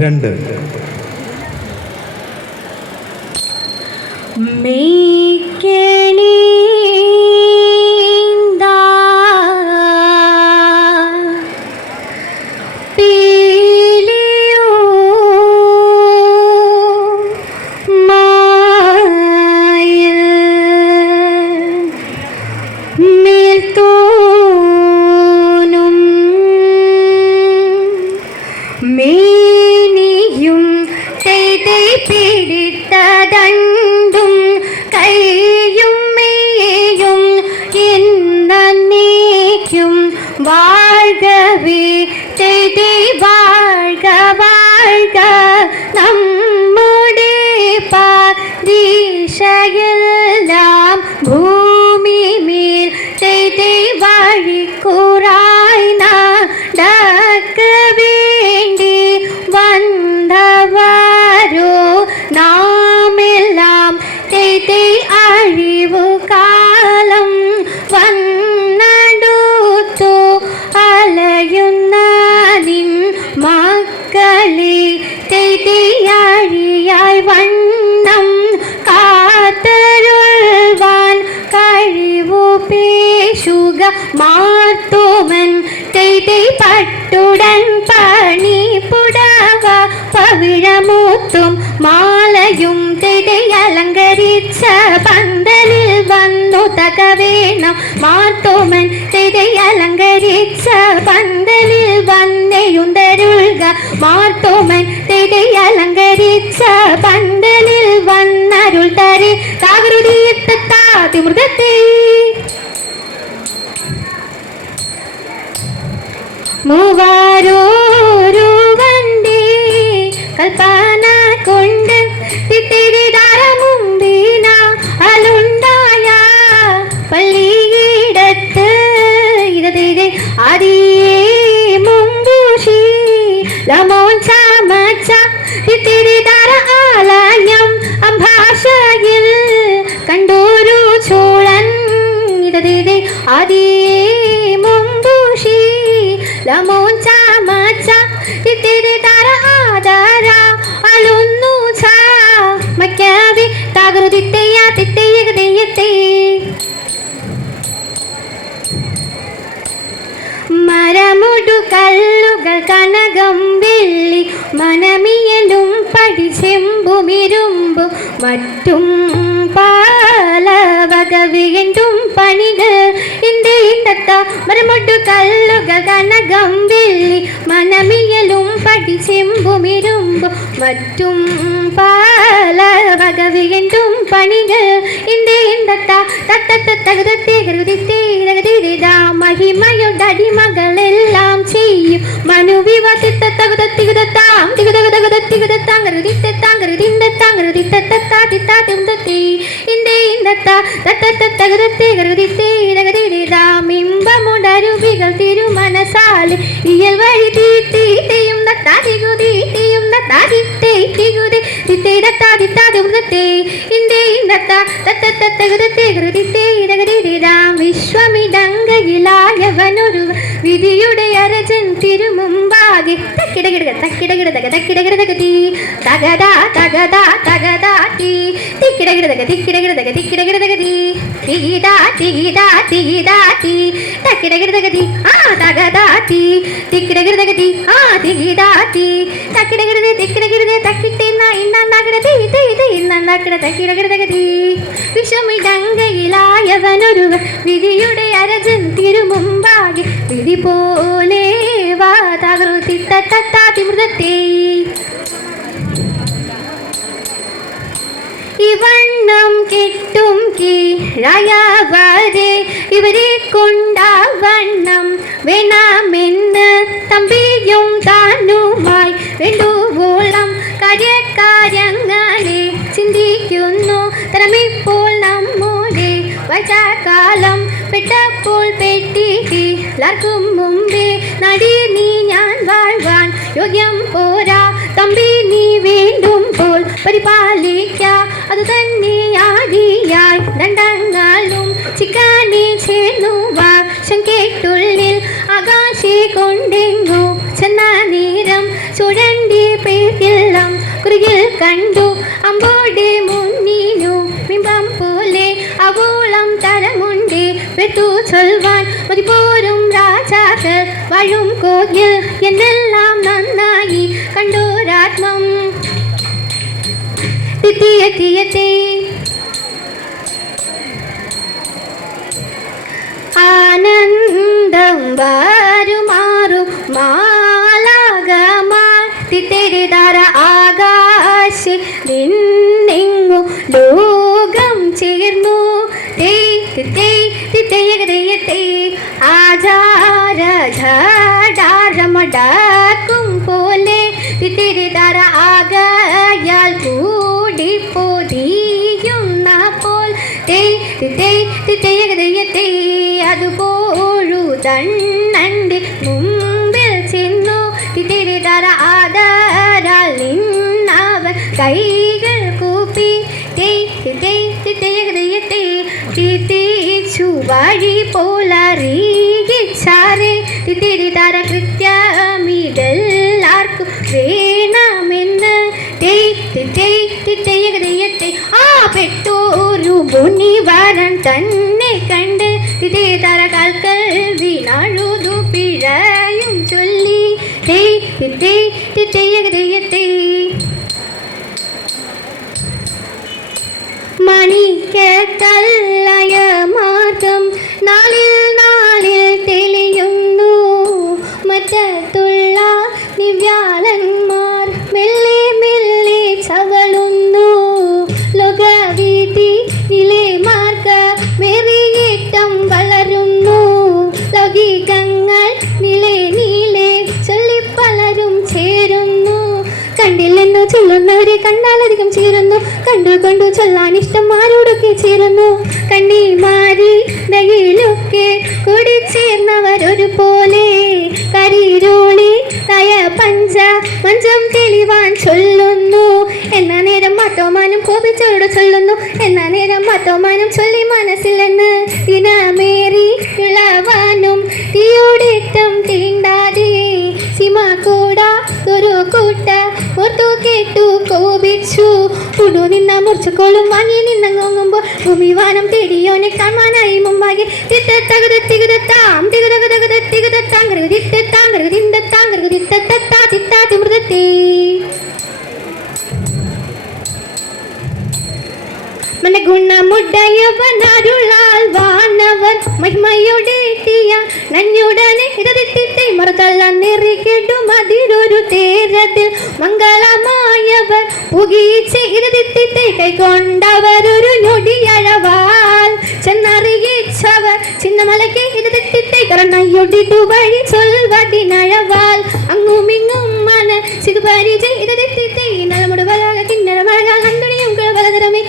രണ്ട്. മേക്കണീന്താ വന്നടുത്തു അലയുന്ന നിൻ മക്കളെ ചെയ്തേ അഴിയായി വണ്ണം കാത്തരുൾവാൻ കഴിവു പേശുക മാർത്തോമൻ ചെയ്തേ പട്ടുടൻ പണി പുടവ പവിഴമൂത്തും മാലയും തിരയലങ്കരിച്ച പന്തലിൽ വന്നു തകവേണം മാർത്തോമൻ തിരയലങ്കരിച്ച പന്തലിൽ വന്നെയുന്തരുൾക മാർത്തോമൻ തിരയലങ്കരിച്ച പന്തലിൽ വന്നരുൾ തരെ. താകൃതിയെത്താതി മൂവാരോ ഇടതിരെ ആദിയേ മുമ്പൂഷി ലമോൻ ചമച്ച തിത്തിരിതാര ആധാര തിത്തെയ്യ മരമുടു കല്ലുകൾ കനകം വെള്ളി മനമിയലും പടിച്ചെമ്പുമിരുമ്പും മറ്റും പാലവക വീണ്ടും പണികൾ ഇന്ത്യ ഇന്നത്ത മരമുടു കല്ലുകൾ കനകം വെള്ളി മനമിയലും പടിച്ചെമ്പുമിരുമ്പും മറ്റും പാലവക കരുതിത്തേ തകതിരിതാ ചെയ്യും. മനുവിവാദിത്ത തകുത തികുതത്താം തികുതക തകുത തികുതത്താം കരുതിത്താം കരുതിന്ദത്താം ഇന്ദേ ഇന്നത്ത തത്തത്ത തകുതത്തെ കരുതിത്തേ തകതിരിതാം ഇമ്പമുണ്ടരുവികൾ തിരുമനസാൽ. ഇയൽ വഴി തീ തീയും നത്താതികുതി തീയും നത്താതിത്തേ തികുതി മൃതത്തെ ഇന്ദേ ഇന്നത്ത തത്തത്ത തകുതത്തെ കരുതിത്തേ തകതിരിതാം വിശ്വമിടങ്കയിലായവനൊരു വിധിയുടെ അരജൻ തിരുമുമ്പാകെ. തക്കിടകിടക തക്കിടകിടതക തക്കിടകിടതക തീ തകതാ തകതാ തകതാ ആ തകതാ വിധിയുടെ അരജൻ തിരുമുമ്പാകെ വിധി പോലെ വാ മൃതത്തെ ഇവണ്ണം കെട്ടും കീഴയാവാതെ ഇവരെ കൊണ്ടാവണ്ണം വേണമെന്ന് തമ്പിയും താനുമായി വേണ്ടുവോളം കാര്യക്കാര്യങ്ങളെ ചിന്തിക്കുന്നു. തരമിപ്പോൾ നമ്മുടെ വചകാലം പെട്ടപ്പോൾ പെട്ടിലാർക്കും മുമ്പേ നടി നീ ഞാൻ വാഴ്വാൻ യോഗ്യം പോരാ. തമ്പി നീ വേണ്ടുമ്പോൾ പരിപാലിക്ക. അത് തന്നെ ആദിയായി രണ്ടങ്ങാലും ചിക്കാനെ ചേർന്നു വാശം കേട്ടുള്ളിൽ ആകാശെ കൊണ്ടെങ്ങു ചെന്ന നേരം ചുഴണ്ടി പേർക്കെല്ലാം കുറുകിൽ കണ്ടു അമ്പോടെ മുന്നിനു ബിംബം പോലെ അവോളം തരമുണ്ടേ പെട്ടു ചൊൽവാൻ മതിപോരും രാജാക്കൾ വഴും കോയിൽ എന്നെല്ലാം നന്നായി കണ്ടോരാത്മം തിത്തിയെത്തിയെത്തി ആനന്ദം വാരുമാറും മാലാകമാർ തിത്തെരിതര നിന്നിങ്ങു ലോകം ചേർന്നു. തേ ആചാര ഝാടാരമടാക്കും തേ തിത്തേ തിത്തയകതയത്തെ അതുപോഴു തണ്ണണ്ടി മുമ്പിൽ ചെന്നു. തിത്തിരിതര ആദരാൽ നിന്നവൻ കൈകൾ കൂപ്പി. തേ തിത്തേ തിത്തയകതയത്തെ തിത്തിച്ചു വഴി പോലറിയിച്ചാരെ തിത്തിരിതര കൃത്യമിതെല്ലാവർക്കും വേണമെന്ന്. തേ തിത്തേ തിത്തയകതയത്തെ ആ പെട്ടോരു മുനിവരൻ തന്നെ കണ്ട് തിതേ തരകാൽക്കൽ വീണാഴുതു പിഴയും ചൊല്ലി തേ തിത്തേ തിത്തയകതയത്തെ മണിക്കല്ലയ മാർഗം കണ്ടില്ലെന്നു ചൊല്ലുന്നവരെ കണ്ടാലധികം ചേരുന്നു. കണ്ടു കണ്ടു ചൊല്ലാൻ ഇഷ്ടം ആരോടൊക്കെ ചേരുന്നു. കണ്ണിമാരി ദയിലൊക്കെ കൂടി ചേർന്നവർ ഒരുപോലെ. കരിരോളി തയ പഞ്ച മഞ്ചം തെളിവാൻ ചൊല്ലുന്നു. എന്ന നേരം മറ്റോമാനും കോപിച്ചവരോട് ചൊല്ലുന്നു. എന്ന നേരം മറ്റോമാനും ചൊല്ലി മനസ്സിലെന്ന് ദിനമേറി ഇളവാനും തീയോടേറ്റം കേട്ടു കോപിച്ചു. ഉടു നിന്ന മുറിച്ചക്കോളും വാങ്ങി നിന്നങ്ങുമ്പോൾ ഭൂമിവാനം തേടിയോനെ കാണാനായി മുമ്പാകെ. തിത്തത്തകത തികതത്താം തികതകതകത തികതത്താം കൃതിത്താം കൃതിന്തത്താം കൃതിത്തത്താ തിത്താ തിമൃതത്തേ ഇരതിത്തിത്തെ കൈകൊണ്ടവരൊരു ഞൊടിയഴവാൽ ചെന്നറിയിച്ചവർ വഴി ചൊൽവതിനഴവാൽ അങ്ങുമിങ്ങും മന സിതുപരിച ഇരതിത്തിത്തെ നലമുട വലക കിന്നര മഴക കണ്ടുണിയും കുഴവലതരമേ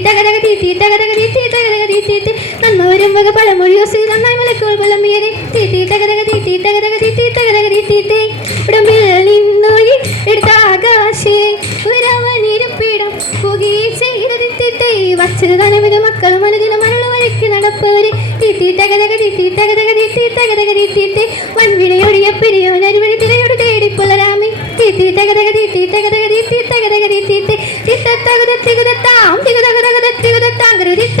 തകതക തകതക വക പഴമൊഴിയോ ശ്രീ നന്നായി മലക്കോൾ വെള്ളമിയരെ തീട്ടി തകരക തീട്ടി തകരക തീട്ടി തകരക ഉടമ്പിൽ നിന്നൊഴി എടുത്ത ആകാശേ ഉയരവനിരപ്പിടം പുകീച്ച ഇരതിത്തിത്തെ വച്ചത് തനവിധ മക്കൾ മനുദിന മരള വരയ്ക്ക് നടപ്പവരെ തീട്ടി തകരക തീട്ടി തകരക തീട്ടി തകരക തീത്തി വൻവിടയൊടിയ പെരിയോ നരുവഴി തിരയോട് തേടി പുലരാമി തീത്തി തകതക തീത്തി തകതക തീത്തി തകതക തീത്തി തികുതത്താം തികതത്താം തികതകതകത തികതത്താം കൃതിത്ത